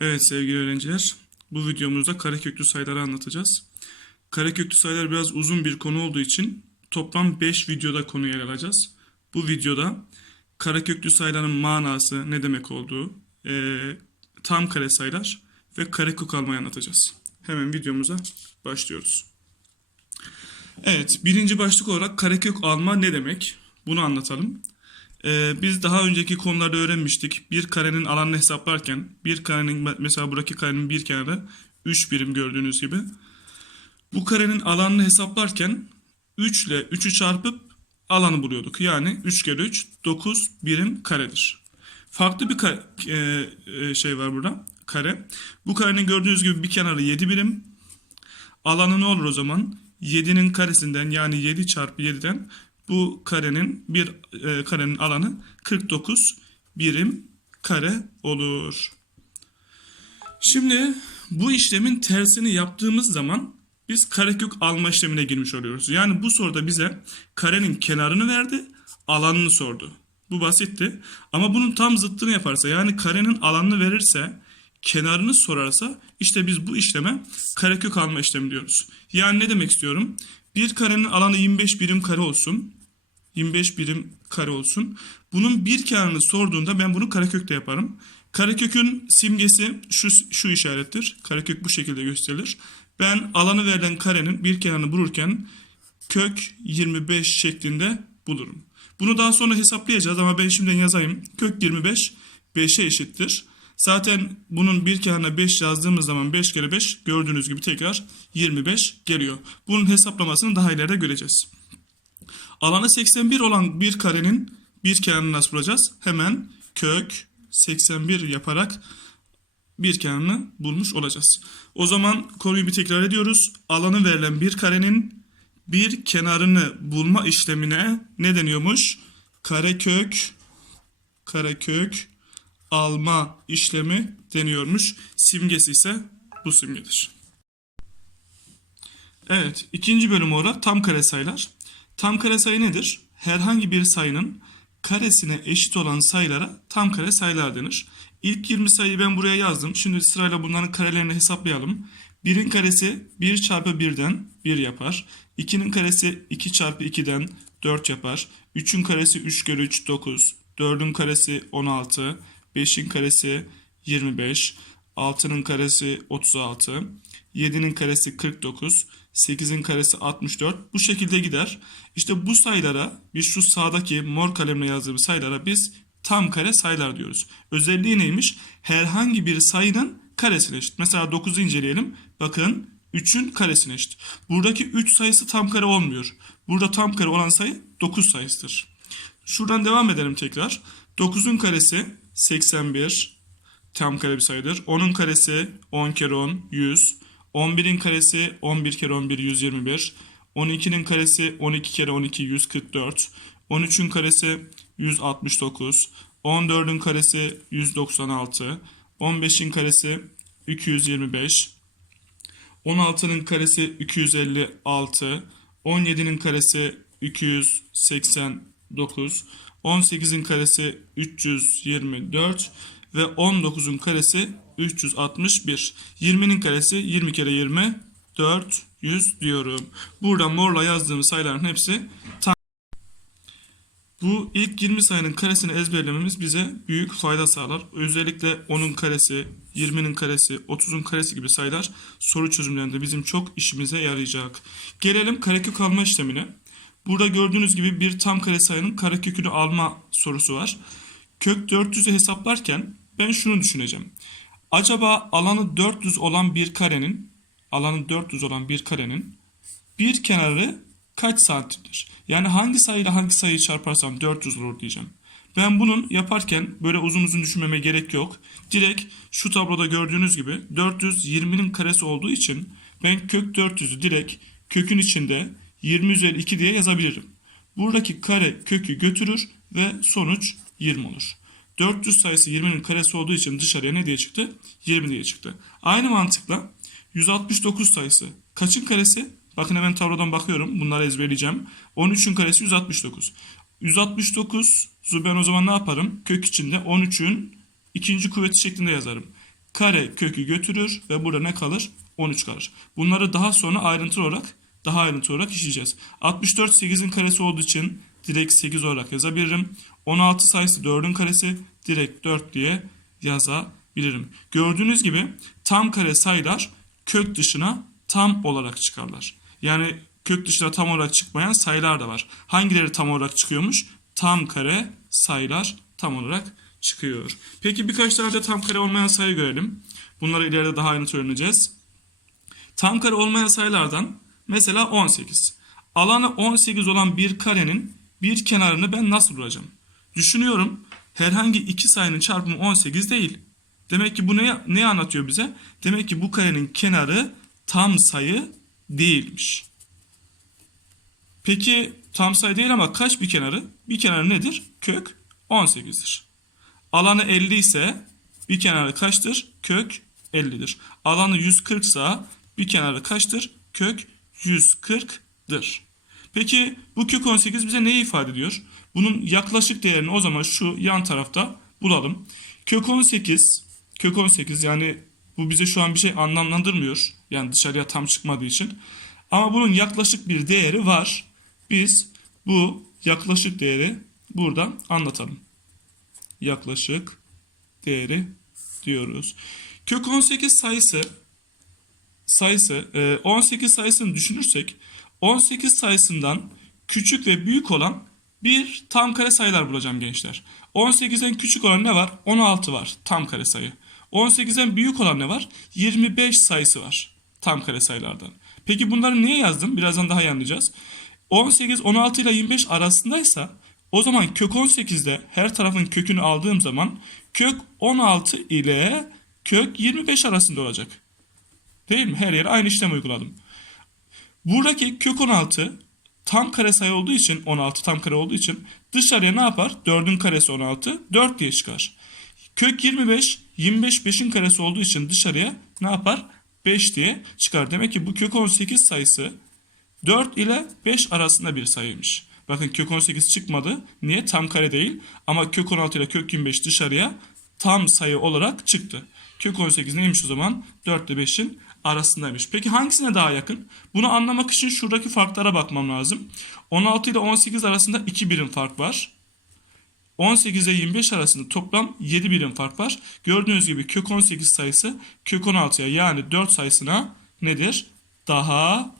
Evet sevgili öğrenciler, bu videomuzda kareköklü sayıları anlatacağız. Kareköklü sayılar biraz uzun bir konu olduğu için toplam 5 videoda konuyu ele alacağız. Bu videoda kareköklü sayıların manası, ne demek olduğu, eee, tam kare sayılar ve karekök almayı anlatacağız. Hemen videomuza başlıyoruz. Evet, birinci başlık olarak karekök alma ne demek? Bunu anlatalım. Ee, biz daha önceki konularda öğrenmiştik. Bir karenin alanını hesaplarken bir karenin mesela buradaki karenin bir kenarı 3 birim gördüğünüz gibi. Bu karenin alanını hesaplarken 3 ile 3'ü çarpıp alanı buluyorduk. Yani 3 kere 3 9 birim karedir. Farklı bir kare- e, şey var burada. Kare. Bu karenin gördüğünüz gibi bir kenarı 7 birim. Alanı ne olur o zaman? 7'nin karesinden yani 7 çarpı 7'den bu karenin bir e, karenin alanı 49 birim kare olur. Şimdi bu işlemin tersini yaptığımız zaman biz karekök alma işlemine girmiş oluyoruz. Yani bu soruda bize karenin kenarını verdi, alanını sordu. Bu basitti. Ama bunun tam zıttını yaparsa yani karenin alanını verirse, kenarını sorarsa işte biz bu işleme karekök alma işlemi diyoruz. Yani ne demek istiyorum? Bir karenin alanı 25 birim kare olsun. 25 birim kare olsun. Bunun bir kenarını sorduğunda ben bunu karekökte yaparım. Karekökün simgesi şu, şu işarettir. Karekök bu şekilde gösterilir. Ben alanı verilen karenin bir kenarını bulurken kök 25 şeklinde bulurum. Bunu daha sonra hesaplayacağız ama ben şimdiden yazayım. Kök 25 5'e eşittir. Zaten bunun bir kenarına 5 yazdığımız zaman 5 kere 5 gördüğünüz gibi tekrar 25 geliyor. Bunun hesaplamasını daha ileride göreceğiz. Alanı 81 olan bir karenin bir kenarını nasıl bulacağız? Hemen kök 81 yaparak bir kenarını bulmuş olacağız. O zaman konuyu bir tekrar ediyoruz. Alanı verilen bir karenin bir kenarını bulma işlemine ne deniyormuş? Karekök karekök alma işlemi deniyormuş. Simgesi ise bu simgedir. Evet, ikinci bölüm olarak tam kare sayılar. Tam kare sayı nedir? Herhangi bir sayının karesine eşit olan sayılara tam kare sayılar denir. İlk 20 sayıyı ben buraya yazdım. Şimdi sırayla bunların karelerini hesaplayalım. 1'in karesi 1 çarpı 1'den 1 yapar. 2'nin karesi 2 çarpı 2'den 4 yapar. 3'ün karesi 3 kere 3 9. 4'ün karesi 16. 5'in karesi 25. 6'nın karesi 36. 7'nin karesi 49. 8'in karesi 64. Bu şekilde gider. İşte bu sayılara biz şu sağdaki mor kalemle yazdığımız sayılara biz tam kare sayılar diyoruz. Özelliği neymiş? Herhangi bir sayının karesine eşit. Mesela 9'u inceleyelim. Bakın 3'ün karesine eşit. Buradaki 3 sayısı tam kare olmuyor. Burada tam kare olan sayı 9 sayısıdır. Şuradan devam edelim tekrar. 9'un karesi 81 tam kare bir sayıdır. 10'un karesi 10 kere 10 100. 11'in karesi 11 kere 11 121. 12'nin karesi 12 kere 12 144. 13'ün karesi 169. 14'ün karesi 196. 15'in karesi 225. 16'nın karesi 256. 17'nin karesi 289. 18'in karesi 324 ve 19'un karesi 361. 20'nin karesi 20 kere 20 400 diyorum. Burada morla yazdığım sayıların hepsi tam. Bu ilk 20 sayının karesini ezberlememiz bize büyük fayda sağlar. Özellikle 10'un karesi, 20'nin karesi, 30'un karesi gibi sayılar soru çözümlerinde bizim çok işimize yarayacak. Gelelim karekök alma işlemine. Burada gördüğünüz gibi bir tam kare sayının karekökünü alma sorusu var. Kök 400'ü hesaplarken ben şunu düşüneceğim. Acaba alanı 400 olan bir karenin alanı 400 olan bir karenin bir kenarı kaç santimdir? Yani hangi sayıyla hangi sayıyı çarparsam 400 olur diyeceğim. Ben bunun yaparken böyle uzun uzun düşünmeme gerek yok. Direkt şu tabloda gördüğünüz gibi 420'nin karesi olduğu için ben kök 400'ü direkt kökün içinde 20 üzeri 2 diye yazabilirim. Buradaki kare kökü götürür ve sonuç 20 olur. 400 sayısı 20'nin karesi olduğu için dışarıya ne diye çıktı? 20 diye çıktı. Aynı mantıkla 169 sayısı kaçın karesi? Bakın hemen tablodan bakıyorum. Bunları ezberleyeceğim. 13'ün karesi 169. 169'u ben o zaman ne yaparım? Kök içinde 13'ün ikinci kuvveti şeklinde yazarım. kare kökü götürür ve burada ne kalır? 13 kalır. Bunları daha sonra ayrıntılı olarak daha ayrıntılı olarak işleyeceğiz. 64 8'in karesi olduğu için direkt 8 olarak yazabilirim. 16 sayısı 4'ün karesi direkt 4 diye yazabilirim. Gördüğünüz gibi tam kare sayılar kök dışına tam olarak çıkarlar. Yani kök dışına tam olarak çıkmayan sayılar da var. Hangileri tam olarak çıkıyormuş? Tam kare sayılar tam olarak çıkıyor. Peki birkaç tane de tam kare olmayan sayı görelim. Bunları ileride daha ayrıntılı öğreneceğiz. Tam kare olmayan sayılardan mesela 18. Alanı 18 olan bir karenin bir kenarını ben nasıl bulacağım? Düşünüyorum herhangi iki sayının çarpımı 18 değil. Demek ki bu ne, ne anlatıyor bize? Demek ki bu karenin kenarı tam sayı değilmiş. Peki tam sayı değil ama kaç bir kenarı? Bir kenarı nedir? Kök 18'dir. Alanı 50 ise bir kenarı kaçtır? Kök 50'dir. Alanı 140 ise bir kenarı kaçtır? Kök 140'dır. Peki bu kök 18 bize neyi ifade ediyor? Bunun yaklaşık değerini o zaman şu yan tarafta bulalım. Kök 18, kök 18 yani bu bize şu an bir şey anlamlandırmıyor. Yani dışarıya tam çıkmadığı için. Ama bunun yaklaşık bir değeri var. Biz bu yaklaşık değeri burada anlatalım. Yaklaşık değeri diyoruz. Kök 18 sayısı sayısı e, 18 sayısını düşünürsek 18 sayısından küçük ve büyük olan bir tam kare sayılar bulacağım gençler. 18'den küçük olan ne var? 16 var tam kare sayı. 18'den büyük olan ne var? 25 sayısı var tam kare sayılardan. Peki bunları niye yazdım? Birazdan daha iyi anlayacağız. 18, 16 ile 25 arasındaysa o zaman kök 18'de her tarafın kökünü aldığım zaman kök 16 ile kök 25 arasında olacak. Değil mi? Her yere aynı işlem uyguladım. Buradaki kök 16 tam kare sayı olduğu için 16 tam kare olduğu için dışarıya ne yapar? 4'ün karesi 16 4 diye çıkar. Kök 25 25 5'in karesi olduğu için dışarıya ne yapar? 5 diye çıkar. Demek ki bu kök 18 sayısı 4 ile 5 arasında bir sayıymış. Bakın kök 18 çıkmadı. Niye? Tam kare değil. Ama kök 16 ile kök 25 dışarıya tam sayı olarak çıktı. Kök 18 neymiş o zaman? 4 ile 5'in arasındaymış. Peki hangisine daha yakın? Bunu anlamak için şuradaki farklara bakmam lazım. 16 ile 18 arasında 2 birim fark var. 18 ile 25 arasında toplam 7 birim fark var. Gördüğünüz gibi kök 18 sayısı kök 16'ya yani 4 sayısına nedir? Daha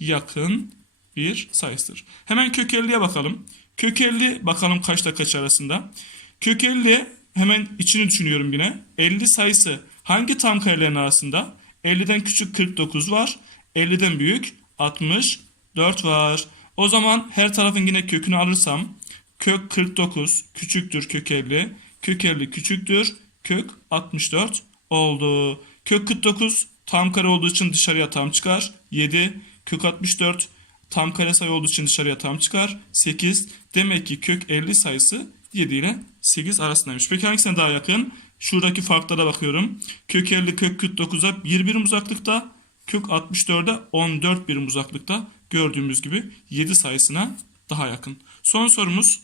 yakın bir sayısıdır. Hemen kök 50'ye bakalım. Kök 50 bakalım kaçta kaç arasında. Kök 50 hemen içini düşünüyorum yine. 50 sayısı hangi tam karelerin arasında? 50'den küçük 49 var. 50'den büyük 64 var. O zaman her tarafın yine kökünü alırsam kök 49 küçüktür kök 50. Kök 50 küçüktür kök 64 oldu. Kök 49 tam kare olduğu için dışarıya tam çıkar. 7 kök 64 tam kare sayı olduğu için dışarıya tam çıkar. 8 demek ki kök 50 sayısı 7 ile 8 arasındaymış. Peki hangisine daha yakın? Şuradaki farklara bakıyorum. Kök 50 kök 49'a 1 birim uzaklıkta. Kök 64'e 14 birim uzaklıkta. Gördüğümüz gibi 7 sayısına daha yakın. Son sorumuz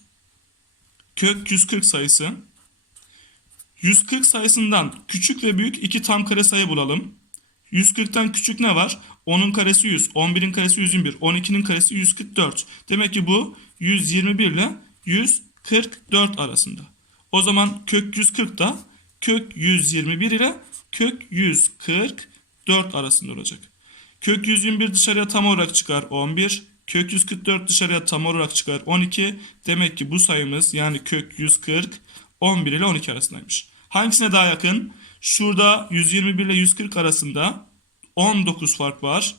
kök 140 sayısı. 140 sayısından küçük ve büyük iki tam kare sayı bulalım. 140'tan küçük ne var? 10'un karesi 100, 11'in karesi 121, 12'nin karesi 144. Demek ki bu 121 ile 144 arasında. O zaman kök 140 da kök 121 ile kök 144 arasında olacak. Kök 121 dışarıya tam olarak çıkar 11. Kök 144 dışarıya tam olarak çıkar 12. Demek ki bu sayımız yani kök 140 11 ile 12 arasındaymış. Hangisine daha yakın? Şurada 121 ile 140 arasında 19 fark var.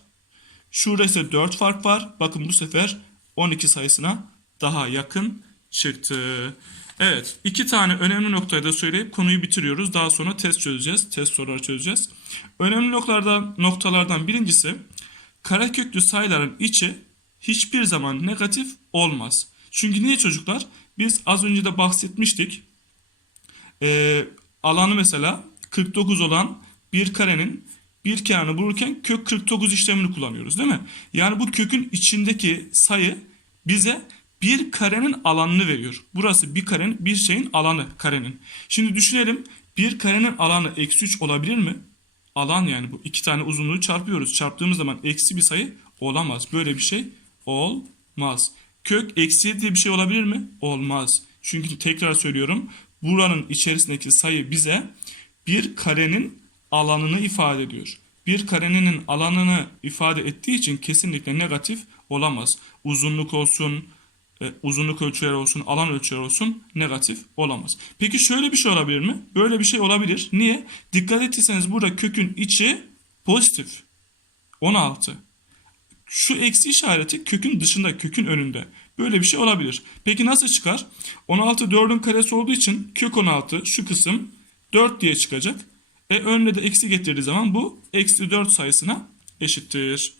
Şurada ise 4 fark var. Bakın bu sefer 12 sayısına daha yakın çıktı. Evet iki tane önemli noktayı da söyleyip konuyu bitiriyoruz. Daha sonra test çözeceğiz. Test soruları çözeceğiz. Önemli noktalardan, noktalardan birincisi kareköklü sayıların içi hiçbir zaman negatif olmaz. Çünkü niye çocuklar? Biz az önce de bahsetmiştik. Ee, alanı mesela 49 olan bir karenin bir kenarını bulurken kök 49 işlemini kullanıyoruz değil mi? Yani bu kökün içindeki sayı bize bir karenin alanını veriyor. Burası bir karenin bir şeyin alanı karenin. Şimdi düşünelim Bir karenin alanı eksi 3 olabilir mi? Alan yani bu. iki tane uzunluğu çarpıyoruz. Çarptığımız zaman eksi bir sayı olamaz. Böyle bir şey olmaz. Kök eksi 7 diye bir şey olabilir mi? Olmaz. Çünkü tekrar söylüyorum. Buranın içerisindeki sayı bize bir karenin alanını ifade ediyor. Bir karenin alanını ifade ettiği için kesinlikle negatif olamaz. Uzunluk olsun, uzunluk ölçüleri olsun, alan ölçüleri olsun negatif olamaz. Peki şöyle bir şey olabilir mi? Böyle bir şey olabilir. Niye? Dikkat ettiyseniz burada kökün içi pozitif. 16. Şu eksi işareti kökün dışında, kökün önünde. Böyle bir şey olabilir. Peki nasıl çıkar? 16 4'ün karesi olduğu için kök 16 şu kısım 4 diye çıkacak. E önüne de eksi getirdiği zaman bu eksi 4 sayısına eşittir.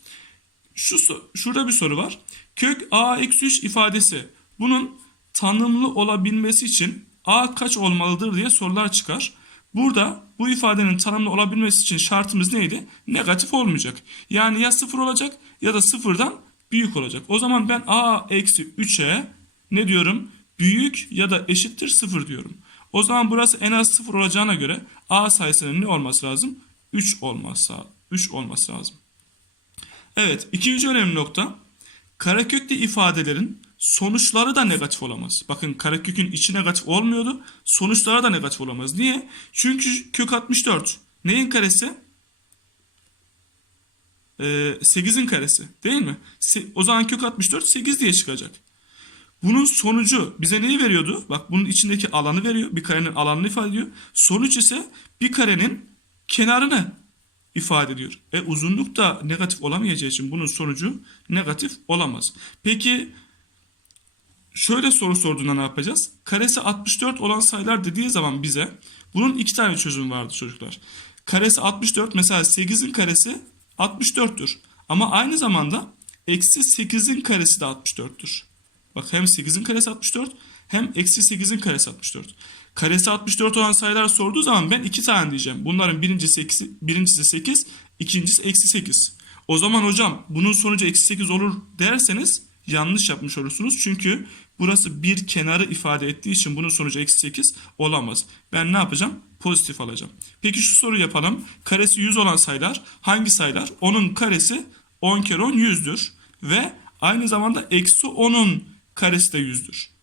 Şu, şurada bir soru var. Kök a eksi 3 ifadesi bunun tanımlı olabilmesi için a kaç olmalıdır diye sorular çıkar. Burada bu ifadenin tanımlı olabilmesi için şartımız neydi? Negatif olmayacak. Yani ya sıfır olacak ya da sıfırdan büyük olacak. O zaman ben a eksi 3'e ne diyorum? Büyük ya da eşittir sıfır diyorum. O zaman burası en az sıfır olacağına göre a sayısının ne olması lazım? 3 olması, 3 olması lazım. Evet, ikinci önemli nokta. Kareköklü ifadelerin sonuçları da negatif olamaz. Bakın karekökün içi negatif olmuyordu. Sonuçları da negatif olamaz. Niye? Çünkü kök 64. Neyin karesi? Ee, 8'in karesi. Değil mi? O zaman kök 64 8 diye çıkacak. Bunun sonucu bize neyi veriyordu? Bak bunun içindeki alanı veriyor. Bir karenin alanını ifade ediyor. Sonuç ise bir karenin kenarını ifade ediyor. E uzunluk da negatif olamayacağı için bunun sonucu negatif olamaz. Peki şöyle soru sorduğunda ne yapacağız? Karesi 64 olan sayılar dediği zaman bize bunun iki tane çözüm vardı çocuklar. Karesi 64 mesela 8'in karesi 64'tür. Ama aynı zamanda eksi 8'in karesi de 64'tür. Bak hem 8'in karesi 64 hem eksi 8'in karesi 64. Karesi 64 olan sayılar sorduğu zaman ben iki tane diyeceğim. Bunların birincisi, eksi, birincisi 8, ikincisi eksi 8. O zaman hocam bunun sonucu eksi 8 olur derseniz yanlış yapmış olursunuz. Çünkü burası bir kenarı ifade ettiği için bunun sonucu eksi 8 olamaz. Ben ne yapacağım? Pozitif alacağım. Peki şu soruyu yapalım. Karesi 100 olan sayılar hangi sayılar? Onun karesi 10 kere 10 100'dür. Ve aynı zamanda eksi 10'un karesi de 100'dür.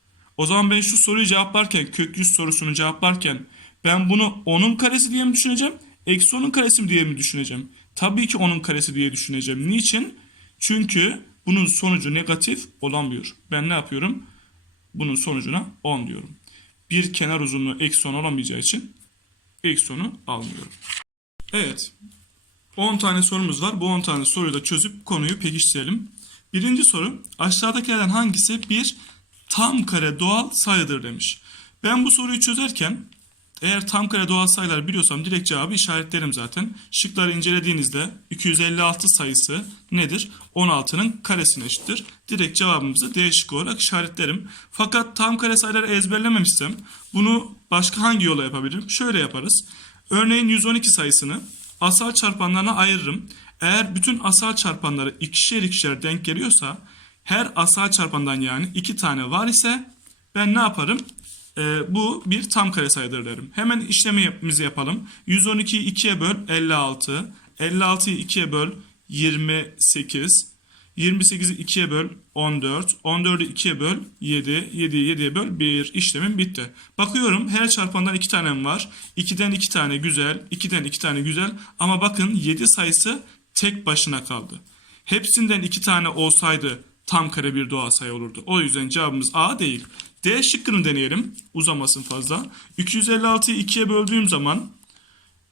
O zaman ben şu soruyu cevaplarken, kök 100 sorusunu cevaplarken ben bunu 10'un karesi diye mi düşüneceğim? Eksi 10'un karesi mi diye mi düşüneceğim? Tabii ki 10'un karesi diye düşüneceğim. Niçin? Çünkü bunun sonucu negatif olamıyor. Ben ne yapıyorum? Bunun sonucuna 10 diyorum. Bir kenar uzunluğu eksi 10 olamayacağı için eksi 10'u almıyorum. Evet. 10 tane sorumuz var. Bu 10 tane soruyu da çözüp konuyu pekiştirelim. Birinci soru aşağıdakilerden hangisi bir tam kare doğal sayıdır demiş. Ben bu soruyu çözerken eğer tam kare doğal sayılar biliyorsam direkt cevabı işaretlerim zaten. Şıkları incelediğinizde 256 sayısı nedir? 16'nın karesine eşittir. Direkt cevabımızı D şıkkı olarak işaretlerim. Fakat tam kare sayıları ezberlememişsem bunu başka hangi yola yapabilirim? Şöyle yaparız. Örneğin 112 sayısını asal çarpanlarına ayırırım. Eğer bütün asal çarpanları ikişer ikişer denk geliyorsa her asal çarpandan yani iki tane var ise ben ne yaparım? Ee, bu bir tam kare sayıdır derim. Hemen işlemimizi yapalım. 112'yi 2'ye böl 56. 56'yı 2'ye böl 28. 28'i 2'ye böl 14. 14'ü 2'ye böl 7. 7'yi 7'ye böl 1. İşlemim bitti. Bakıyorum her çarpandan 2 tanem var. 2'den 2 tane güzel. 2'den 2 tane güzel. Ama bakın 7 sayısı tek başına kaldı. Hepsinden 2 tane olsaydı tam kare bir doğal sayı olurdu. O yüzden cevabımız A değil. D şıkkını deneyelim. Uzamasın fazla. 256'yı 2'ye böldüğüm zaman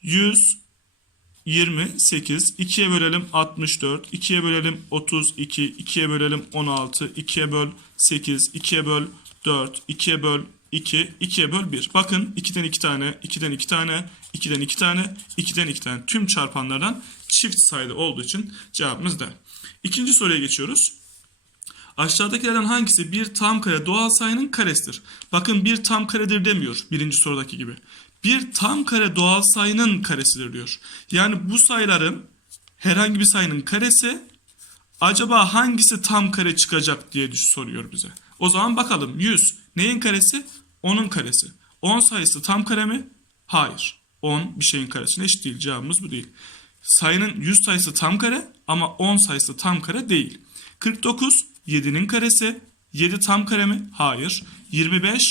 128. 2'ye bölelim 64. 2'ye bölelim 32. 2'ye bölelim 16. 2'ye böl 8. 2'ye böl 4. 2'ye böl 2. 2'ye böl 1. Bakın 2'den 2 tane. 2'den 2 tane. 2'den 2 tane. 2'den 2 tane. Tüm çarpanlardan çift sayılı olduğu için cevabımız D. İkinci soruya geçiyoruz. Aşağıdakilerden hangisi bir tam kare doğal sayının karesidir? Bakın bir tam karedir demiyor birinci sorudaki gibi. Bir tam kare doğal sayının karesidir diyor. Yani bu sayıların herhangi bir sayının karesi acaba hangisi tam kare çıkacak diye soruyor bize. O zaman bakalım 100 neyin karesi? 10'un karesi. 10 sayısı tam kare mi? Hayır. 10 bir şeyin karesine eşit değil. Cevabımız bu değil. Sayının 100 sayısı tam kare ama 10 sayısı tam kare değil. 49 7'nin karesi. 7 tam kare mi? Hayır. 25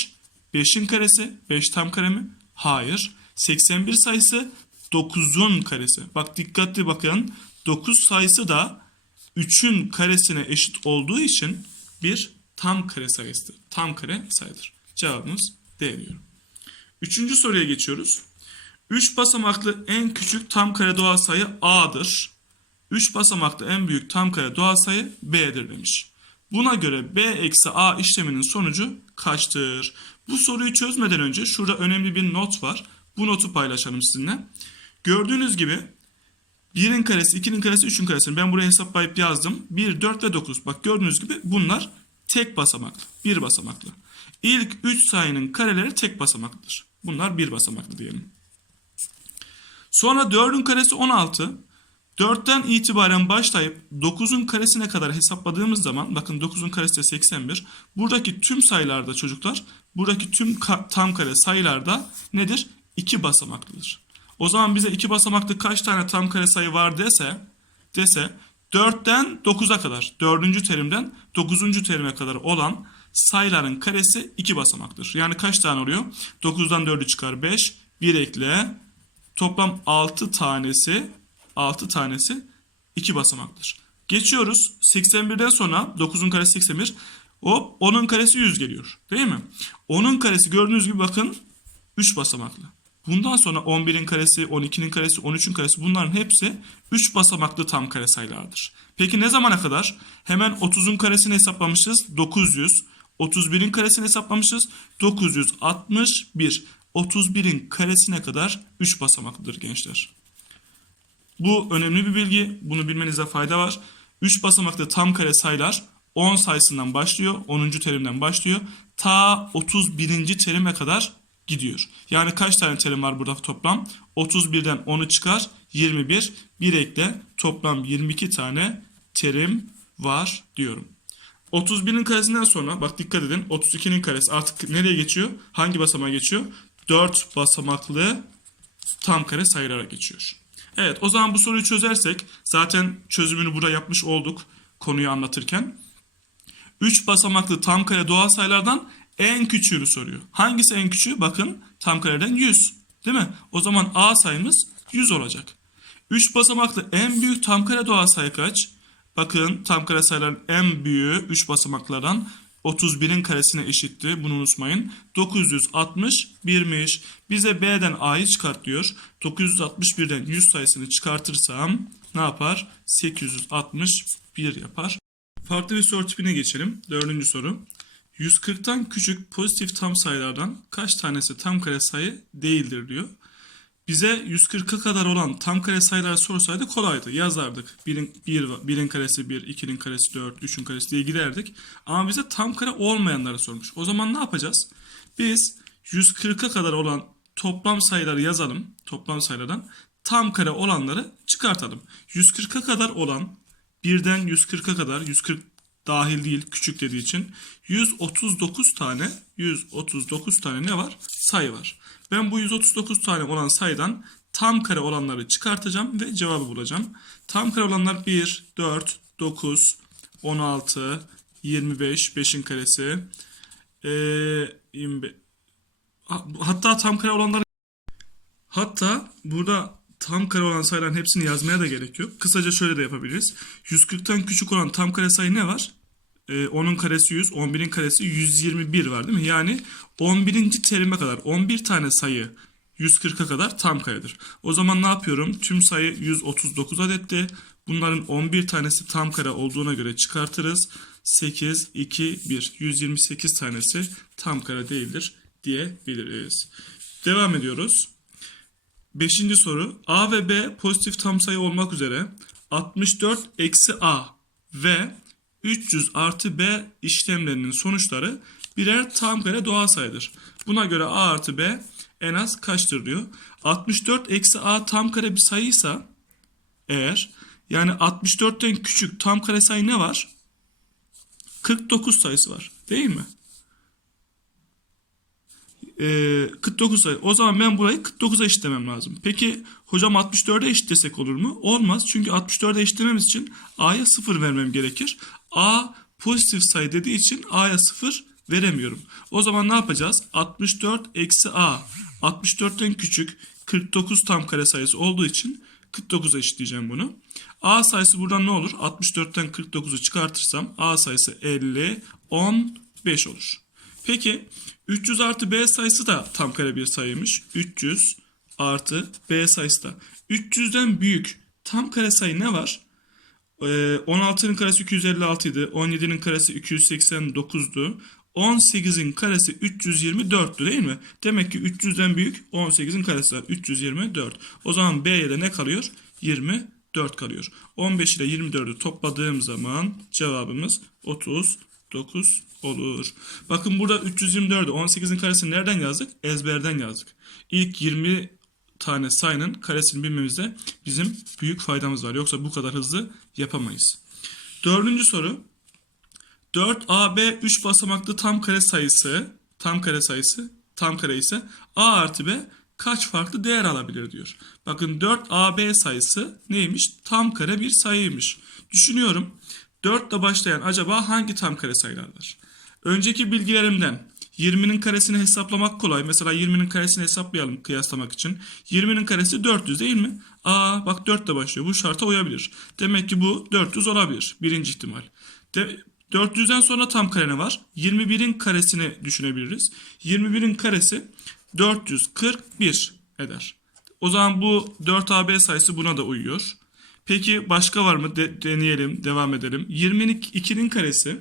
5'in karesi. 5 tam kare mi? Hayır. 81 sayısı 9'un karesi. Bak dikkatli bakın. 9 sayısı da 3'ün karesine eşit olduğu için bir tam kare sayısıdır. Tam kare sayıdır. Cevabımız D diyorum. Üçüncü soruya geçiyoruz. 3 basamaklı en küçük tam kare doğal sayı A'dır. 3 basamaklı en büyük tam kare doğal sayı B'dir demiş. Buna göre B eksi A işleminin sonucu kaçtır? Bu soruyu çözmeden önce şurada önemli bir not var. Bu notu paylaşalım sizinle. Gördüğünüz gibi 1'in karesi, 2'nin karesi, 3'ün karesini ben buraya hesaplayıp yazdım. 1, 4 ve 9. Bak gördüğünüz gibi bunlar tek basamaklı. Bir basamaklı. İlk 3 sayının kareleri tek basamaklıdır. Bunlar bir basamaklı diyelim. Sonra 4'ün karesi 16. 4'ten itibaren başlayıp 9'un karesine kadar hesapladığımız zaman bakın 9'un karesi de 81. Buradaki tüm sayılarda çocuklar buradaki tüm ka- tam kare sayılarda nedir? 2 basamaklıdır. O zaman bize 2 basamaklı kaç tane tam kare sayı var dese dese 4'ten 9'a kadar 4. terimden 9. terime kadar olan sayıların karesi 2 basamaklıdır. Yani kaç tane oluyor? 9'dan 4'ü çıkar 5. 1 ekle toplam 6 tanesi 6 tanesi 2 basamaklıdır. Geçiyoruz. 81'den sonra 9'un karesi 81. Hop 10'un karesi 100 geliyor. Değil mi? 10'un karesi gördüğünüz gibi bakın 3 basamaklı. Bundan sonra 11'in karesi, 12'nin karesi, 13'ün karesi bunların hepsi 3 basamaklı tam kare sayılardır. Peki ne zamana kadar? Hemen 30'un karesini hesaplamışız 900. 31'in karesini hesaplamışız 961. 31'in karesine kadar 3 basamaklıdır gençler. Bu önemli bir bilgi. Bunu bilmenize fayda var. 3 basamaklı tam kare sayılar 10 sayısından başlıyor. 10. terimden başlıyor. Ta 31. terime kadar gidiyor. Yani kaç tane terim var burada toplam? 31'den 10'u çıkar. 21. Bir ekle. Toplam 22 tane terim var diyorum. 31'in karesinden sonra bak dikkat edin 32'nin karesi artık nereye geçiyor? Hangi basamağa geçiyor? 4 basamaklı tam kare sayılara geçiyor. Evet o zaman bu soruyu çözersek zaten çözümünü burada yapmış olduk konuyu anlatırken. 3 basamaklı tam kare doğal sayılardan en küçüğünü soruyor. Hangisi en küçüğü? Bakın tam kareden 100. Değil mi? O zaman A sayımız 100 olacak. 3 basamaklı en büyük tam kare doğal sayı kaç? Bakın tam kare sayıların en büyüğü 3 basamaklardan 31'in karesine eşitti. Bunu unutmayın. 961'miş. Bize B'den A'yı çıkart diyor. 961'den 100 sayısını çıkartırsam ne yapar? 861 yapar. Farklı bir soru tipine geçelim. Dördüncü soru. 140'tan küçük pozitif tam sayılardan kaç tanesi tam kare sayı değildir diyor. Bize 140'a kadar olan tam kare sayılar sorsaydı kolaydı. Yazardık. 1'in, 1, 1'in karesi 1, 2'nin karesi 4, 3'ün karesi diye giderdik. Ama bize tam kare olmayanları sormuş. O zaman ne yapacağız? Biz 140'a kadar olan toplam sayıları yazalım. Toplam sayılardan tam kare olanları çıkartalım. 140'a kadar olan birden 140'a kadar 140 dahil değil küçük dediği için 139 tane 139 tane ne var? Sayı var. Ben bu 139 tane olan sayıdan tam kare olanları çıkartacağım ve cevabı bulacağım. Tam kare olanlar 1, 4, 9, 16, 25, 5'in karesi. Ee, 25. Hatta tam kare olanlar Hatta burada tam kare olan sayıların hepsini yazmaya da gerek yok. Kısaca şöyle de yapabiliriz. 140'tan küçük olan tam kare sayı ne var? Ee, 10'un karesi 100, 11'in karesi 121 var değil mi? Yani 11. terime kadar 11 tane sayı 140'a kadar tam karedir. O zaman ne yapıyorum? Tüm sayı 139 adetti. Bunların 11 tanesi tam kare olduğuna göre çıkartırız. 8, 2, 1. 128 tanesi tam kare değildir diyebiliriz. Devam ediyoruz. Beşinci soru. A ve B pozitif tam sayı olmak üzere 64 eksi A ve 300 artı B işlemlerinin sonuçları birer tam kare doğal sayıdır. Buna göre A artı B en az kaçtır diyor. 64 eksi A tam kare bir sayıysa eğer yani 64'ten küçük tam kare sayı ne var? 49 sayısı var değil mi? Ee, 49 sayı. O zaman ben burayı 49'a eşitlemem lazım. Peki hocam 64'e eşitlesek olur mu? Olmaz. Çünkü 64'e eşitlememiz için A'ya 0 vermem gerekir. A pozitif sayı dediği için A'ya 0 veremiyorum. O zaman ne yapacağız? 64 eksi A. 64'ten küçük 49 tam kare sayısı olduğu için 49'a eşitleyeceğim bunu. A sayısı buradan ne olur? 64'ten 49'u çıkartırsam A sayısı 50, 15 olur. Peki 300 artı B sayısı da tam kare bir sayıymış. 300 artı B sayısı da. 300'den büyük tam kare sayı ne var? Ee, 16'nın karesi 256 idi. 17'nin karesi 289'du. 18'in karesi 324'tü değil mi? Demek ki 300'den büyük 18'in karesi var. 324. O zaman B'ye de ne kalıyor? 24 kalıyor. 15 ile 24'ü topladığım zaman cevabımız 39 olur. Bakın burada 324'ü 18'in karesini nereden yazdık? Ezberden yazdık. İlk 20 tane sayının karesini bilmemizde bizim büyük faydamız var. Yoksa bu kadar hızlı yapamayız. Dördüncü soru. 4AB 3 basamaklı tam kare sayısı, tam kare sayısı, tam kare ise A artı B kaç farklı değer alabilir diyor. Bakın 4AB sayısı neymiş? Tam kare bir sayıymış. Düşünüyorum. 4 ile başlayan acaba hangi tam kare sayılardır? Önceki bilgilerimden 20'nin karesini hesaplamak kolay. Mesela 20'nin karesini hesaplayalım kıyaslamak için. 20'nin karesi 400 değil mi? Aa bak 4 ile başlıyor. Bu şarta uyabilir. Demek ki bu 400 olabilir. Birinci ihtimal. De, 400'den sonra tam kare ne var? 21'in karesini düşünebiliriz. 21'in karesi 441 eder. O zaman bu 4AB sayısı buna da uyuyor. Peki başka var mı? De- deneyelim, devam edelim. 22'nin karesi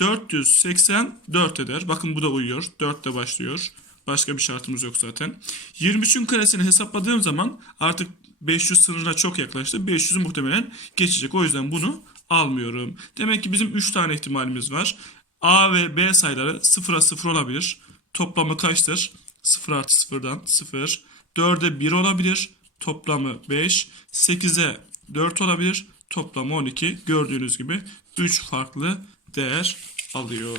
484 eder. Bakın bu da uyuyor. 4 de başlıyor. Başka bir şartımız yok zaten. 23'ün karesini hesapladığım zaman artık 500 sınırına çok yaklaştı. 500'ü muhtemelen geçecek. O yüzden bunu almıyorum. Demek ki bizim 3 tane ihtimalimiz var. A ve B sayıları 0'a 0 olabilir. Toplamı kaçtır? 0 artı 0'dan 0. 4'e 1 olabilir. Toplamı 5. 8'e 4 olabilir. Toplamı 12. Gördüğünüz gibi 3 farklı değer alıyor.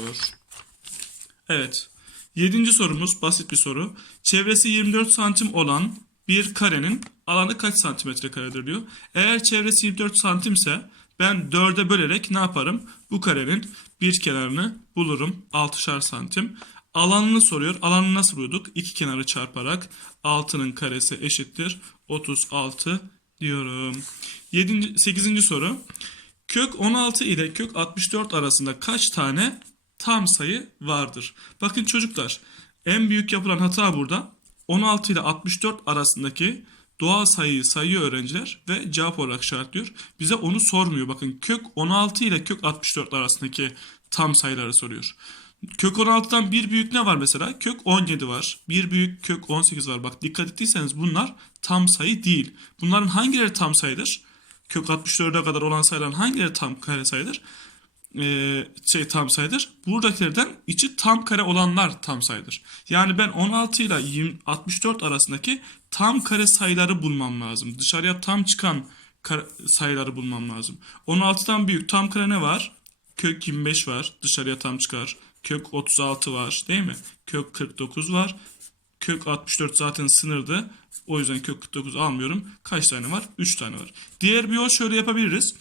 Evet. Yedinci sorumuz basit bir soru. Çevresi 24 santim olan bir karenin alanı kaç santimetre karedir diyor. Eğer çevresi 24 santimse ben 4'e bölerek ne yaparım? Bu karenin bir kenarını bulurum. 6'şar santim. Alanını soruyor. Alanını nasıl bulduk? İki kenarı çarparak 6'nın karesi eşittir. 36 diyorum. 7. 8. soru. Kök 16 ile kök 64 arasında kaç tane tam sayı vardır? Bakın çocuklar en büyük yapılan hata burada 16 ile 64 arasındaki doğal sayıyı sayıyor öğrenciler ve cevap olarak işaretliyor. Bize onu sormuyor. Bakın kök 16 ile kök 64 arasındaki tam sayıları soruyor. Kök 16'dan bir büyük ne var mesela? Kök 17 var. Bir büyük kök 18 var. Bak dikkat ettiyseniz bunlar tam sayı değil. Bunların hangileri tam sayıdır? Kök 64'e kadar olan sayıların hangileri tam kare sayıdır? Ee, şey tam sayıdır. Buradakilerden içi tam kare olanlar tam sayıdır. Yani ben 16 ile 20, 64 arasındaki tam kare sayıları bulmam lazım. Dışarıya tam çıkan sayıları bulmam lazım. 16'dan büyük tam kare ne var? Kök 25 var. Dışarıya tam çıkar. Kök 36 var değil mi? Kök 49 var. Kök 64 zaten sınırdı. O yüzden kök 49 almıyorum. Kaç tane var? 3 tane var. Diğer bir yol şöyle yapabiliriz.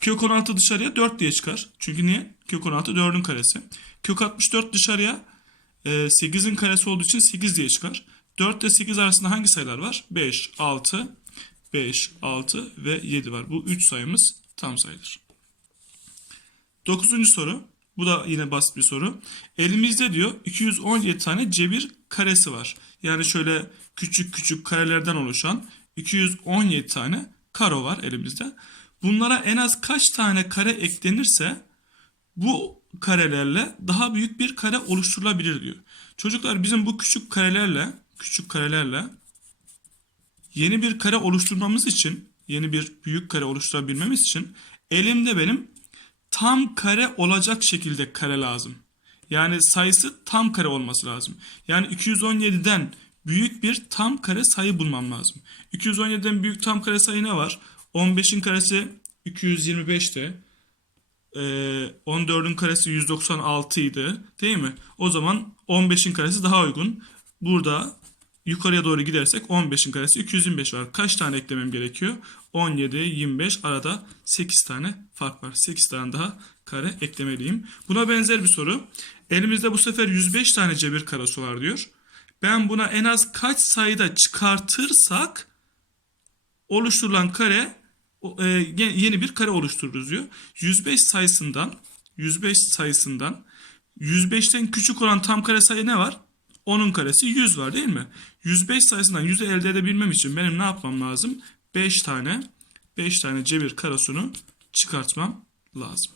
Kök 16 dışarıya 4 diye çıkar. Çünkü niye? Kök 16 4'ün karesi. Kök 64 dışarıya e, 8'in karesi olduğu için 8 diye çıkar. 4 ile 8 arasında hangi sayılar var? 5, 6, 5, 6 ve 7 var. Bu 3 sayımız tam sayıdır. Dokuzuncu soru. Bu da yine basit bir soru. Elimizde diyor 217 tane cebir karesi var. Yani şöyle küçük küçük karelerden oluşan 217 tane karo var elimizde. Bunlara en az kaç tane kare eklenirse bu karelerle daha büyük bir kare oluşturulabilir diyor. Çocuklar bizim bu küçük karelerle küçük karelerle yeni bir kare oluşturmamız için, yeni bir büyük kare oluşturabilmemiz için elimde benim tam kare olacak şekilde kare lazım. Yani sayısı tam kare olması lazım. Yani 217'den büyük bir tam kare sayı bulmam lazım. 217'den büyük tam kare sayı ne var? 15'in karesi 225'ti. Ee, 14'ün karesi 196 idi. Değil mi? O zaman 15'in karesi daha uygun. Burada yukarıya doğru gidersek 15'in karesi 225 var. Kaç tane eklemem gerekiyor? 17, 25 arada 8 tane fark var. 8 tane daha kare eklemeliyim. Buna benzer bir soru. Elimizde bu sefer 105 tane cebir karesi var diyor. Ben buna en az kaç sayıda çıkartırsak oluşturulan kare e, ye- yeni bir kare oluştururuz diyor. 105 sayısından 105 sayısından 105'ten küçük olan tam kare sayı ne var? Onun karesi 100 var değil mi? 105 sayısından 100'ü elde edebilmem için benim ne yapmam lazım? 5 tane 5 tane cebir karosunu çıkartmam lazım.